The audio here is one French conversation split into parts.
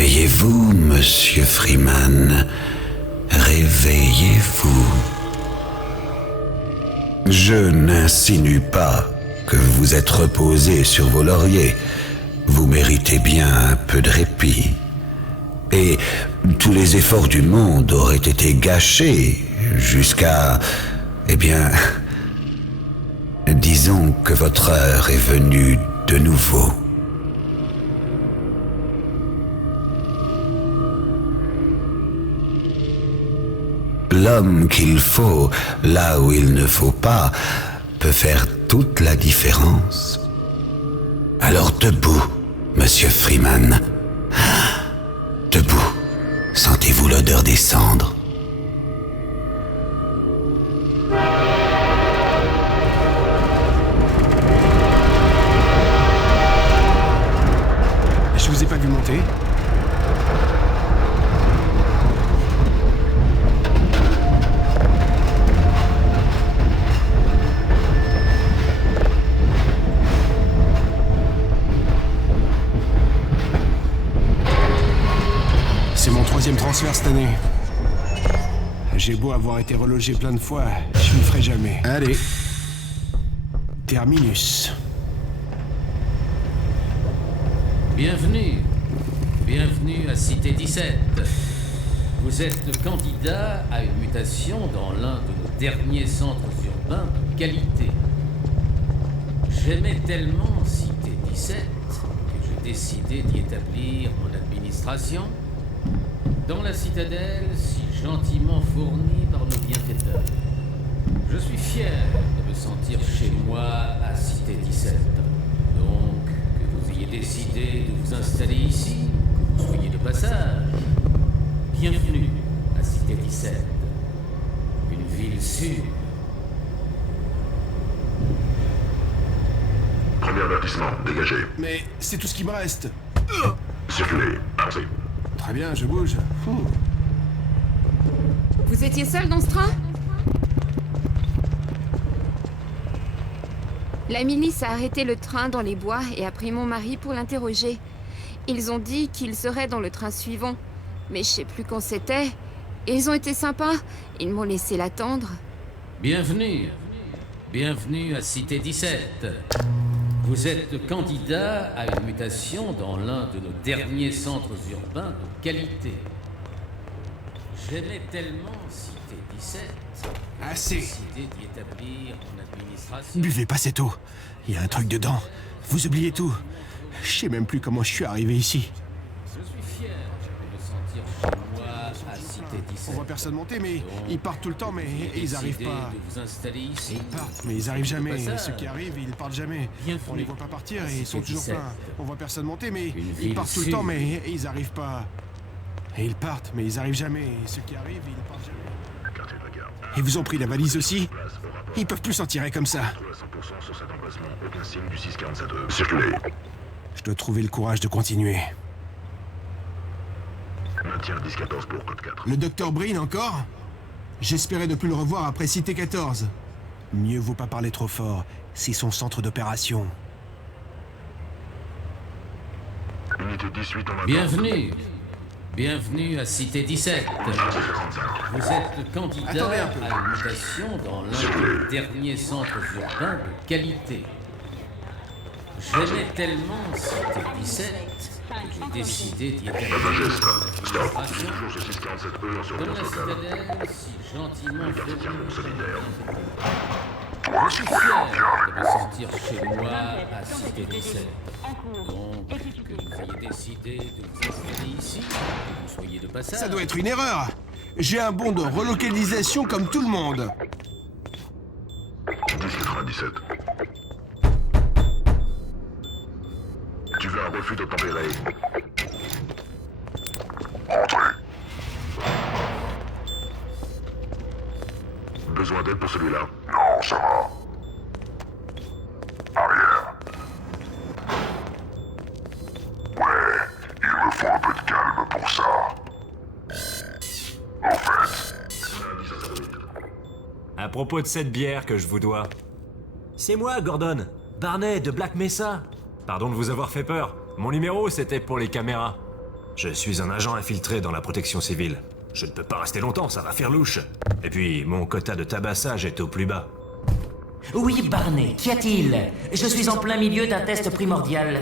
Réveillez-vous, monsieur Freeman. Réveillez-vous. Je n'insinue pas que vous vous êtes reposé sur vos lauriers. Vous méritez bien un peu de répit. Et tous les efforts du monde auraient été gâchés jusqu'à... Eh bien... Disons que votre heure est venue de nouveau. L'homme qu'il faut, là où il ne faut pas, peut faire toute la différence. Alors debout, monsieur Freeman. Debout. Sentez-vous l'odeur des cendres? Je vous ai pas vu monter. C'est mon 3e transfert cette année. J'ai beau avoir été relogé plein de fois, je ne le ferai jamais. Allez. Terminus. Bienvenue. Bienvenue à Cité 17. Vous êtes candidat à une mutation dans l'un de nos derniers centres urbains de qualité. J'aimais tellement Cité 17 que j'ai décidé d'y établir mon administration dans la citadelle si gentiment fournie par nos bienfaiteurs. Je suis fier de me sentir chez moi à Cité 17. Donc, que vous ayez décidé de vous installer ici, que vous soyez de passage, bienvenue à Cité 17. Une ville sûre. Premier avertissement, dégagé. Mais c'est tout ce qui me reste. Circulez, avancez. Très bien, je bouge. Vous étiez seul dans ce train? La milice a arrêté le train dans les bois et a pris mon mari pour l'interroger. Ils ont dit qu'il serait dans le train suivant, mais je sais plus quand c'était. Et ils ont été sympas, ils m'ont laissé l'attendre. Bienvenue. Bienvenue à Cité 17. Vous êtes candidat à une mutation dans l'un de nos derniers centres urbains de qualité. J'aimais tellement Cité 17. Assez. J'ai décidé d'y établir mon administration. Buvez pas cette eau. Il y a un truc dedans. Vous oubliez tout. Je sais même plus comment je suis arrivé ici. Je suis fier de me sentir chez moi à Cité 17. On voit personne monter, mais Donc, ils partent tout le temps, mais j'ai ils arrivent décidé pas. de vous installer ici. Ils partent, mais ils arrivent jamais. Au passage. Ceux qui arrivent, ils partent jamais. Bienvenue On les voit pas partir à et ils sont Cité toujours 17. pleins. On voit personne monter, mais Une ils ville partent tout le sûre. temps, mais ils arrivent pas. Et ils partent, mais ils arrivent jamais. Et ceux qui arrivent, ils partent jamais. Quartier de la gare. Ils vous ont pris la valise aussi? Place au rapport. Ils peuvent plus s'en tirer comme ça. Trouve à 100% sur cet emplacement. Aucun signe du 647. Circulez. Je dois trouver le courage de continuer. Maintien 10-14 pour code 4. Le docteur Breen encore? J'espérais ne plus le revoir après Cité 14. Mieux vaut pas parler trop fort. C'est son centre d'opération. Unité 18 en attente. Bienvenue. Bienvenue à Cité 17. Vous êtes candidat Attendez un peu. à une mutation dans l'un des derniers centres urbains de qualité. J'aimais tellement Cité 17 que j'ai décidé d'y établir Geste. mon Stop. administration Toujours ce 647E sur dans la votre local. citadelle si gentiment Quartier fournie Tiers-Monde solidaire. Je suis fier de me sentir chez moi à Cité 17. Donc, que vous ayez décidé de vous installer ici, que vous soyez de passage. Ça doit être une erreur. J'ai un bon de relocalisation comme tout le monde. 1097. Tu veux un refus d'obtempérer? Entrez. Besoin d'aide pour celui-là? Non, ça va. Arrière. Ouais, il me faut un peu de calme pour ça. Au fait. À propos de cette bière que je vous dois. C'est moi, Gordon. Barney de Black Mesa. Pardon de vous avoir fait peur. Mon numéro, c'était pour les caméras. Je suis un agent infiltré dans la protection civile. Je ne peux pas rester longtemps, ça va faire louche. Et puis, mon quota de tabassage est au plus bas. Oui, Barney, qu'y a-t-il? Je suis en plein milieu d'un test primordial.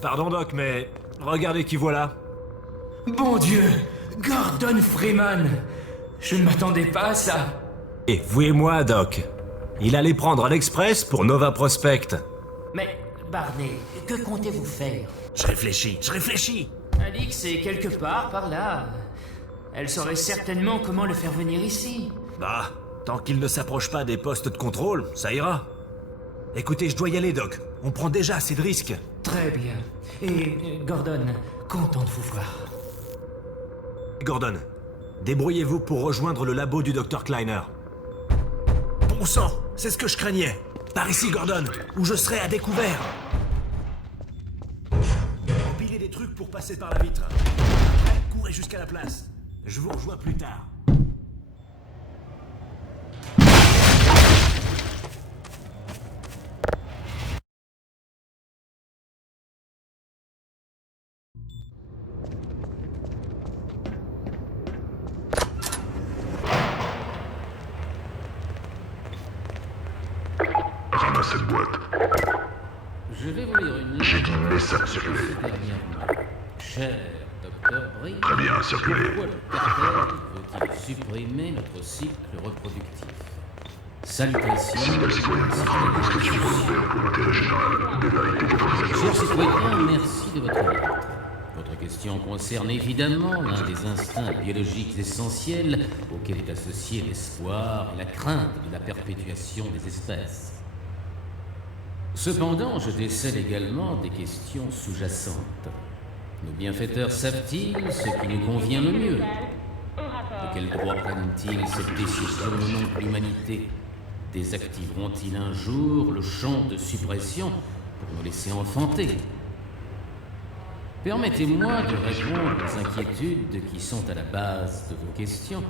Pardon, Doc, mais regardez qui voilà. Bon Dieu, Gordon Freeman! Je ne m'attendais pas à ça. Et vous et moi, Doc. Il allait prendre l'Express pour Nova Prospect. Mais, Barney, que comptez-vous faire? Je réfléchis. Alix est quelque part par là. Elle saurait certainement comment le faire venir ici. Bah, tant qu'il ne s'approche pas des postes de contrôle, ça ira. Écoutez, je dois y aller, Doc. On prend déjà assez de risques. Très bien. Et, Gordon, content de vous voir. Gordon, débrouillez-vous pour rejoindre le labo du Dr Kleiner. Bon sang, c'est ce que je craignais. Par ici, Gordon, où je serai à découvert. Empilez des trucs pour passer par la vitre. Après, courez jusqu'à la place. Je vous rejoins plus tard. Ramasse cette boîte. Je vais vous lire une J'ai lettre. dit message circulé. Dernièrement. Cher Dr. Breen, Très bien, circulé. pourquoi le cartel veut-il supprimer notre cycle reproductif? Salutations. Signal citoyen contre une conscription volontaire pour l'intérêt général. Détail décatholisateur. Chers citoyens, merci de votre lettre. Votre question concerne évidemment l'un des instincts biologiques essentiels auxquels est associé l'espoir et la crainte de la perpétuation des espèces. Cependant, je décèle également des questions sous-jacentes. Nos bienfaiteurs savent-ils ce qui nous convient le mieux? De quel droit prennent-ils cette décision au nom de l'humanité? Désactiveront-ils un jour le champ de suppression pour nous laisser enfanter? Permettez-moi de répondre aux inquiétudes qui sont à la base de vos questions,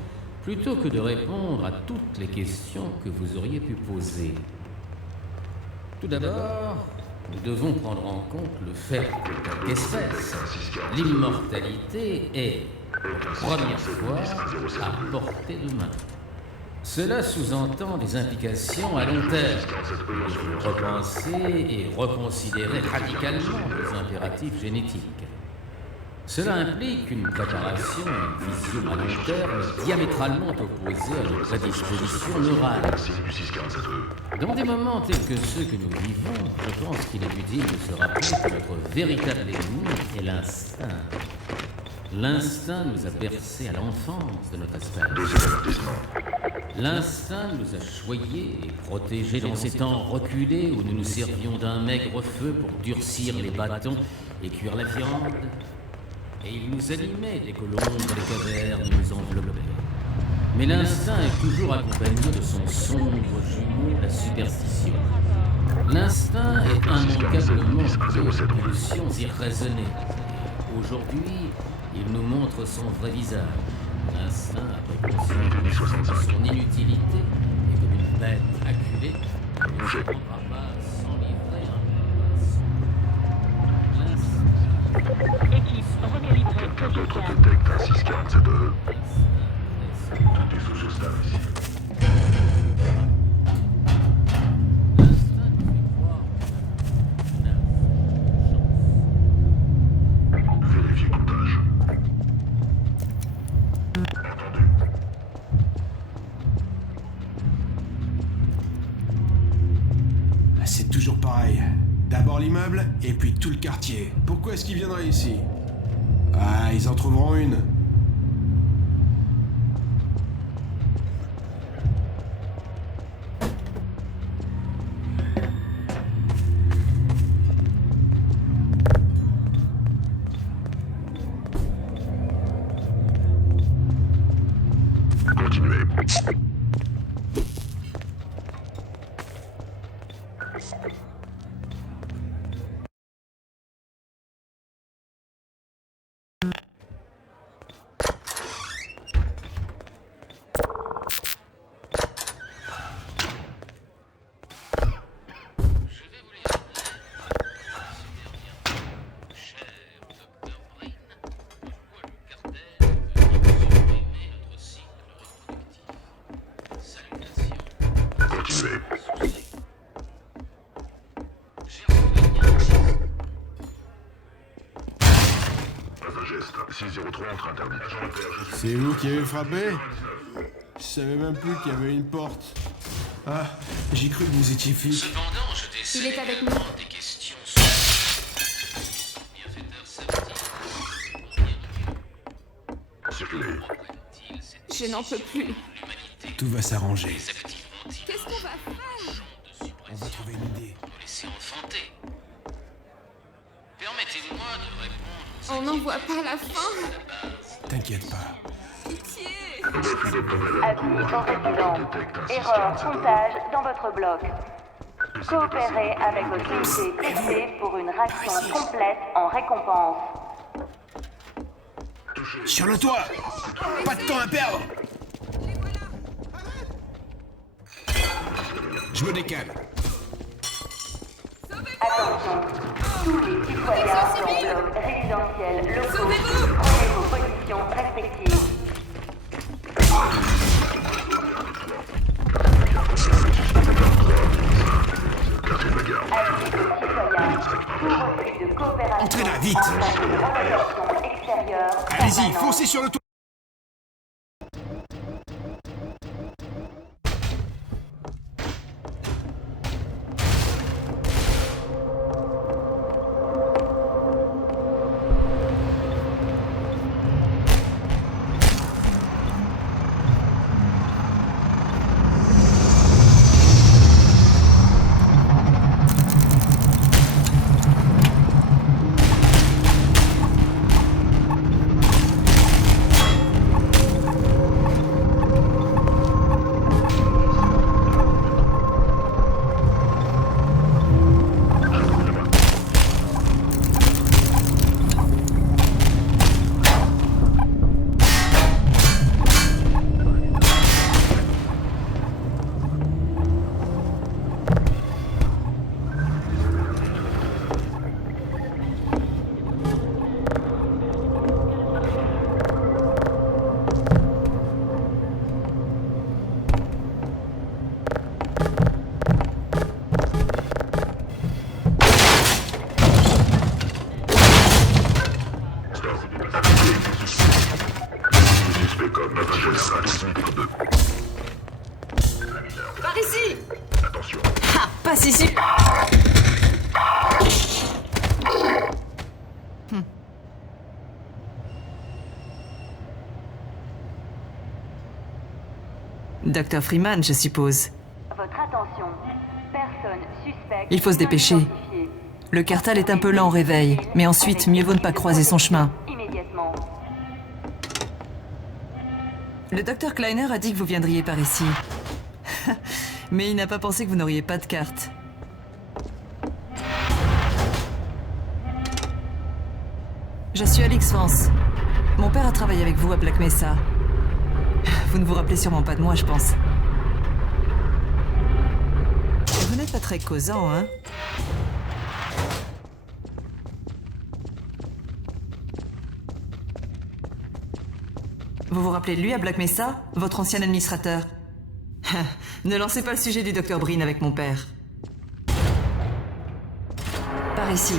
plutôt que de répondre à toutes les questions que vous auriez pu poser. Tout d'abord, nous devons prendre en compte le fait que, tant qu'espèce, l'immortalité est, pour la première fois, à portée de main. Cela sous-entend des implications à long terme. Il faut repenser et reconsidérer radicalement nos impératifs génétiques. Cela implique une préparation et une vision à long terme diamétralement opposées à nos prédispositions neurales. Dans des moments tels que ceux que nous vivons, je pense qu'il est utile de se rappeler que notre véritable ennemi est l'instinct. L'instinct nous a bercés à l'enfance de notre espèce. L'instinct nous a choyés et protégés dans ces temps reculés où nous nous servions d'un maigre feu pour durcir les bâtons et cuire la viande. Et il nous animait dès que l'ombre des cavernes nous enveloppait. Mais l'instinct est toujours accompagné de son sombre jumeau, la superstition. L'instinct est immanquablement de pulsions irraisonnées. Aujourd'hui, il nous montre son vrai visage. L'instinct a pris conscience de son inutilité et comme une bête acculée, il ne se prendra pas sans livrer un l'instinct. Équipe recalibrée. Quelqu'un d'autre détecte un 647-2. Tout est sous staff ici. Vérifiez comptage. Entendu. C'est toujours pareil. D'abord l'immeuble, et puis tout le quartier. Pourquoi est-ce qu'ils viendraient ici? Ah, ils en trouveront une. Continuez. Continuez. Pas un geste. 603 entre interdit. Agent Leclerc, je suis... C'est vous qui avez frappé? Je savais même plus qu'il y avait une porte. Ah, j'ai cru que vous étiez flic. Cependant, je décèle Il est avec nous. également des questions sur... Bienfaiteur savent-ils Circulez. Je n'en peux plus. Tout va s'arranger. Qu'est-ce qu'on va faire? On va trouver une idée. Nous laisser enfanter. Permettez-moi de répondre aux On n'en voit pas la fin. T'inquiète pas. Pitié. Refus d'obtempérer. Avis aux résidents. Erreur comptage dans votre bloc. Coopérez avec votre unité fixée pour une ration complète en récompense. Sur le toit! Pas de temps à perdre! Je me décale. Attention, tous les citoyens dans blocs résidentiels locaux, prenez vos positions respectives. Avis aux citoyens, tout refus de coopération Entrez là, vite. entraîne une relégation extérieure Allez-y, permanente. foncez sur le toit! Suspect comme agent 5, 2. Par ici! Attention. Ah, passe ici! Dr. Freeman, je suppose. Votre attention, personne suspecte. Il faut se dépêcher. identifiée. Le Cartal est un peu lent au réveil, mais ensuite, mieux vaut ne pas croiser son chemin. Immédiatement. Le Dr. Kleiner a dit que vous viendriez par ici. Mais il n'a pas pensé que vous n'auriez pas de carte. Je suis Alix Vance. Mon père a travaillé avec vous à Black Mesa. Vous ne vous rappelez sûrement pas de moi, je pense. Vous n'êtes pas très causant, hein? Vous vous rappelez de lui à Black Mesa, votre ancien administrateur? Ne lancez pas le sujet du Dr. Breen avec mon père. Par ici.